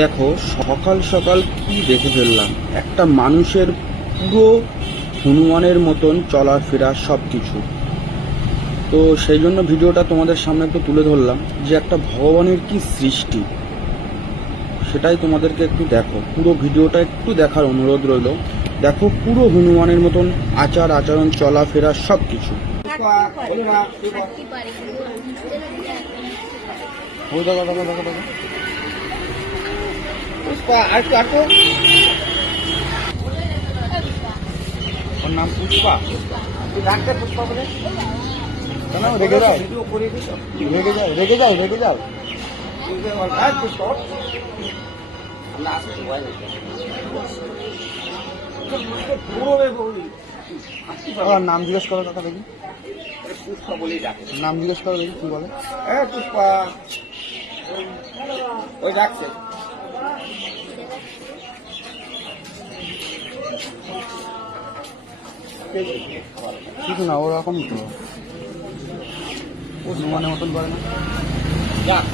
দেখো সকাল সকাল কি দেখে ফেললাম, একটা মানুষের পুরো হনুমানের মতন চলাফেরা সব কিছু। তো সেই জন্য ভিডিওটা তোমাদের সামনে একটু তুলে ধরলাম যে একটা ভগবানের কি সৃষ্টি, সেটাই তোমাদেরকে একটু দেখো। পুরো ভিডিওটা একটু দেখার অনুরোধ রইল। দেখো পুরো হনুমানের মতন আচার আচরণ চলাফেরা সব কিছু। ওর নাম পুষ্পা। ডাক্তার পুষ্পা বলে রেগে যাও, রেগে যাও, রেগে যাও। নাম জিজ্ঞেস করো কথা দেখি। পুষ্পা বলেই ডাকে। নাম জিজ্ঞেস করো দেখি কি বলে। পুষ্পা ওই ডাকছে। কিছু না, ওরকমই তো হনুমানের মতন করে না। যাক